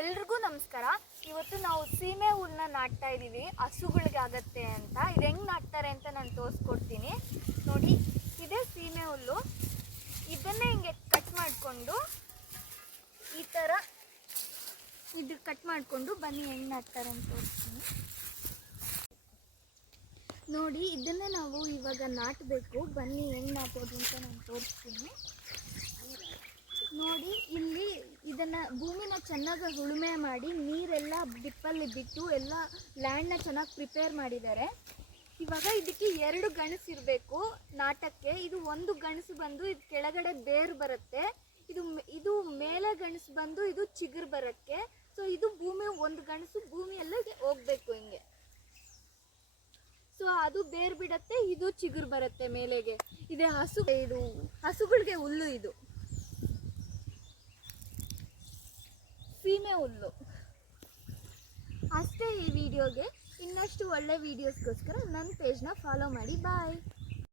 ಎಲ್ರಿಗೂ ನಮಸ್ಕಾರ. ಇವತ್ತು ನಾವು ಸೀಮೆ ಹುಲ್ಲನ್ನ ನಾಟ್ತಾ ಇದ್ದೀವಿ, ಹಸುಗಳಿಗಾಗತ್ತೆ ಅಂತ. ಇದು ಹೆಂಗೆ ನಾಟ್ತಾರೆ ಅಂತ ನಾನು ತೋರಿಸ್ಕೊಡ್ತೀನಿ ನೋಡಿ. ಇದೇ ಸೀಮೆ ಹುಲ್ಲು. ಇದನ್ನೇ ಹಿಂಗೆ ಕಟ್ ಮಾಡಿಕೊಂಡು ಈ ಥರ ಇದು ಕಟ್ ಮಾಡಿಕೊಂಡು ಬನ್ನಿ ಹೆಂಗೆ ನಾಟ್ತಾರೆ ಅಂತ ತೋರಿಸ್ತೀನಿ ನೋಡಿ. ಇದನ್ನೇ ನಾವು ಇವಾಗ ನಾಟಬೇಕು. ಬನ್ನಿ ಹೆಂಗೆ ನಾಟೋದು ಅಂತ ನಾನು ತೋರಿಸ್ತೀನಿ ನೋಡಿ. ಇಲ್ಲಿ ಇದನ್ನು ಭೂಮಿನ ಚೆನ್ನಾಗಿ ಉಳುಮೆ ಮಾಡಿ ನೀರೆಲ್ಲ ಡಿಪ್ಪಲ್ಲಿ ಬಿಟ್ಟು ಎಲ್ಲ ಲ್ಯಾಂಡ್ನ ಚೆನ್ನಾಗಿ ಪ್ರಿಪೇರ್ ಮಾಡಿದ್ದಾರೆ. ಇವಾಗ ಇದಕ್ಕೆ 2 ಗಣಸು ಇರಬೇಕು ನಾಟಕ್ಕೆ. ಇದು ಒಂದು ಗಣಸು ಬಂದು ಇದು ಕೆಳಗಡೆ ಬೇರು ಬರುತ್ತೆ, ಇದು ಮೇಲೆ ಗಣಸು ಬಂದು ಇದು ಚಿಗುರು ಬರುತ್ತೆ. ಸೊ ಇದು ಭೂಮಿ ಒಂದು ಗಣಸು ಭೂಮಿಯೆಲ್ಲ ಹೋಗ್ಬೇಕು ಹಿಂಗೆ. ಸೊ ಅದು ಬೇರು ಬಿಡತ್ತೆ, ಇದು ಚಿಗುರು ಬರುತ್ತೆ ಮೇಲೆಗೆ. ಇದು ಹಸುಗಳಿಗೆ ಹುಲ್ಲು, ಇದು ಸೀಮೆ ಹುಲ್ಲು. ಅಷ್ಟೇ ಈ ವಿಡಿಯೋಗೆ. ಇನ್ನಷ್ಟು ಒಳ್ಳೆ ವೀಡಿಯೋಸ್ಗೋಸ್ಕರ ನನ್ನ ಪೇಜ್ನ ಫಾಲೋ ಮಾಡಿ. ಬಾಯ್.